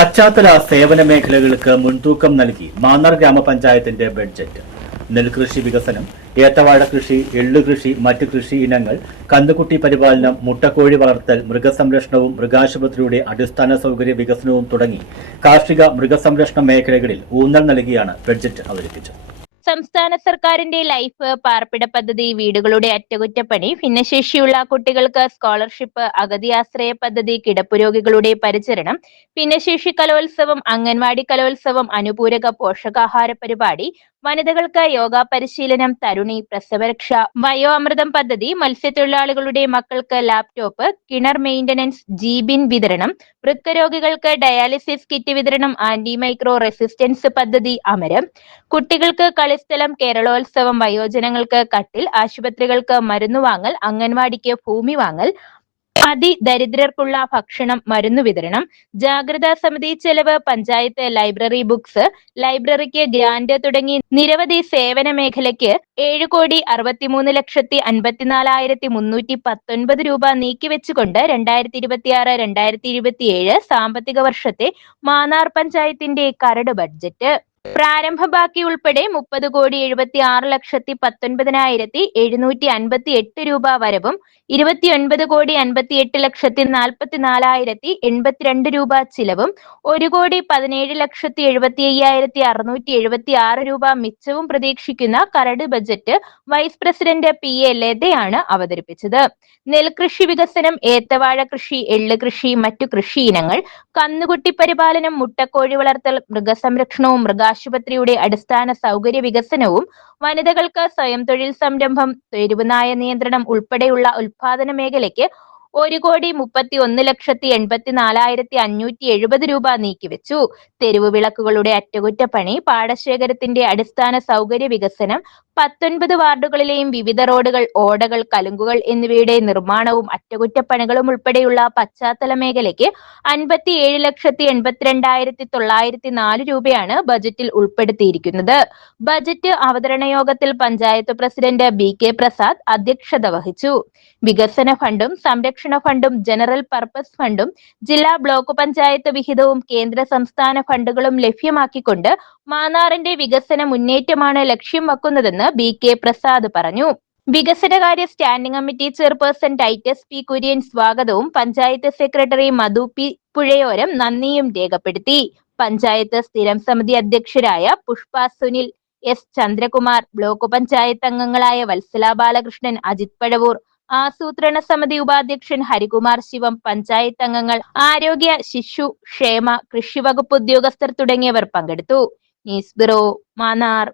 പശ്ചാത്തല സേവന മേഖലകൾക്ക് മുൻതൂക്കം നൽകി മാന്നാർ ഗ്രാമപഞ്ചായത്തിന്റെ ബഡ്ജറ്റ്. നെൽകൃഷി വികസനം, ഏത്തവാഴ കൃഷി, എള്ളുകൃഷി, മറ്റ് കൃഷി ഇനങ്ങൾ, കന്നുകുട്ടി പരിപാലനം, മുട്ടക്കോഴി വളർത്തൽ, മൃഗസംരക്ഷണവും മൃഗാശുപത്രിയുടെ അടിസ്ഥാന സൗകര്യ വികസനവും തുടങ്ങി കാർഷിക മൃഗസംരക്ഷണ മേഖലകളിൽ ഊന്നൽ നൽകിയാണ് ബഡ്ജറ്റ് അവതരിപ്പിച്ചത്. സംസ്ഥാന സർക്കാരിന്റെ ലൈഫ്, പാർപ്പിട പദ്ധതി, വീടുകളുടെ അറ്റകുറ്റപ്പണി, ഭിന്നശേഷിയുള്ള കുട്ടികൾക്ക് സ്കോളർഷിപ്പ്, അഗതി ആശ്രയ പദ്ധതി, കിടപ്പുരോഗികളുടെ പരിചരണം, ഭിന്നശേഷി കലോത്സവം, അംഗൻവാടി കലോത്സവം, അനുപൂരക പോഷകാഹാര പരിപാടി, വനിതകൾക്ക് യോഗ പരിശീലനം, തരുണി, പ്രസവരക്ഷ, വയോ അമൃതം പദ്ധതി, മത്സ്യത്തൊഴിലാളികളുടെ മക്കൾക്ക് ലാപ്ടോപ്പ്, കിണർ മെയിന്റനൻസ്, ജീബിൻ വിതരണം, വൃക്കരോഗികൾക്ക് ഡയാലിസിസ് കിറ്റ് വിതരണം, ആന്റി മൈക്രോ റെസിസ്റ്റൻസ് പദ്ധതി, അമരം, കുട്ടികൾക്ക് കളിസ്ഥലം, കേരളോത്സവം, വയോജനങ്ങൾക്ക് കട്ടിൽ, ആശുപത്രികൾക്ക് മരുന്ന് വാങ്ങൽ, അംഗൻവാടിക്ക് ഭൂമി വാങ്ങൽ, അതിദരിദ്രർക്കുള്ള ഭക്ഷണം, മരുന്നു വിതരണം, ജാഗ്രതാ സമിതി ചെലവ്, പഞ്ചായത്ത് ലൈബ്രറി ബുക്സ്, ലൈബ്രറിക്ക് ഗ്രാന്റ് തുടങ്ങി നിരവധി സേവന മേഖലയ്ക്ക് 7,60,54,319 രൂപ നീക്കിവെച്ചുകൊണ്ട് 2026-2027 സാമ്പത്തിക വർഷത്തെ മാന്നാർ പഞ്ചായത്തിന്റെ കരട് ബഡ്ജറ്റ്. പ്രാരംഭ ബാക്കി ഉൾപ്പെടെ 30,74,19,758 രൂപ വരവും 29,58,44,082 രൂപ ചിലവും 1,17,75,676 രൂപ മിച്ചവും പ്രതീക്ഷിക്കുന്ന കരട് ബജറ്റ് വൈസ് പ്രസിഡന്റ് PA ലതയാണ് അവതരിപ്പിച്ചത്. നെൽകൃഷി വികസനം, ഏത്തവാഴ കൃഷി, എള്ള് കൃഷി, മറ്റു കൃഷി ഇനങ്ങൾ, കന്നുകുട്ടി പരിപാലനം, മുട്ടക്കോഴി വളർത്തൽ, മൃഗസംരക്ഷണവും മൃഗാശുപത്രിയുടെ അടിസ്ഥാന സൗകര്യ വികസനവും, വനിതകൾക്ക് സ്വയം തൊഴിൽ സംരംഭം, തെരുവുനായ നിയന്ത്രണം ഉൾപ്പെടെയുള്ള ഉൽപാദന മേഖലയ്ക്ക് 1,31,84,570 രൂപ നീക്കിവെച്ചു. തെരുവ് വിളക്കുകളുടെ അറ്റകുറ്റപ്പണി, പാടശേഖരത്തിന്റെ അടിസ്ഥാന സൗകര്യ വികസനം, 19 വാർഡുകളിലെയും വിവിധ റോഡുകൾ, ഓടകൾ, കലുങ്കുകൾ എന്നിവയുടെ നിർമ്മാണവും അറ്റകുറ്റപ്പണികളും ഉൾപ്പെടെയുള്ള പശ്ചാത്തല മേഖലയ്ക്ക് 57,82,904 രൂപയാണ് ബജറ്റിൽ ഉൾപ്പെടുത്തിയിരിക്കുന്നത്. ബജറ്റ് അവതരണ യോഗത്തിൽ പഞ്ചായത്ത് പ്രസിഡന്റ് BK പ്രസാദ് അധ്യക്ഷത വഹിച്ചു. വികസന ഫണ്ടും സംരക്ഷണ ഫണ്ടും ജനറൽ പർപ്പസ് ഫണ്ടും ജില്ലാ ബ്ലോക്ക് പഞ്ചായത്ത് വിഹിതവും കേന്ദ്ര സംസ്ഥാന ഫണ്ടുകളും ലഭ്യമാക്കിക്കൊണ്ട് മാന്നാറിന്റെ വികസന മുന്നേറ്റമാണ് ലക്ഷ്യം വെക്കുന്നതെന്ന് BK പ്രസാദ് പറഞ്ഞു. വികസനകാര്യ standing committee chairperson Titus P Kurian സ്വാഗതവും പഞ്ചായത്ത് സെക്രട്ടറി മധു P പുഴയോരം നന്ദിയും രേഖപ്പെടുത്തി. പഞ്ചായത്ത് സ്ഥിരം സമിതി അധ്യക്ഷരായ പുഷ്പ സുനിൽ, S ചന്ദ്രകുമാർ, ബ്ലോക്ക് പഞ്ചായത്ത് അംഗങ്ങളായ വത്സല ബാലകൃഷ്ണൻ, അജിത് പഴവൂർ, ആസൂത്രണ സമിതി ഉപാധ്യക്ഷൻ ഹരികുമാർ ശിവം, പഞ്ചായത്ത് അംഗങ്ങൾ, ആരോഗ്യ, ശിശു ക്ഷേമ, കൃഷി വകുപ്പ് ഉദ്യോഗസ്ഥർ തുടങ്ങിയവർ പങ്കെടുത്തു. News bureau, Mannar.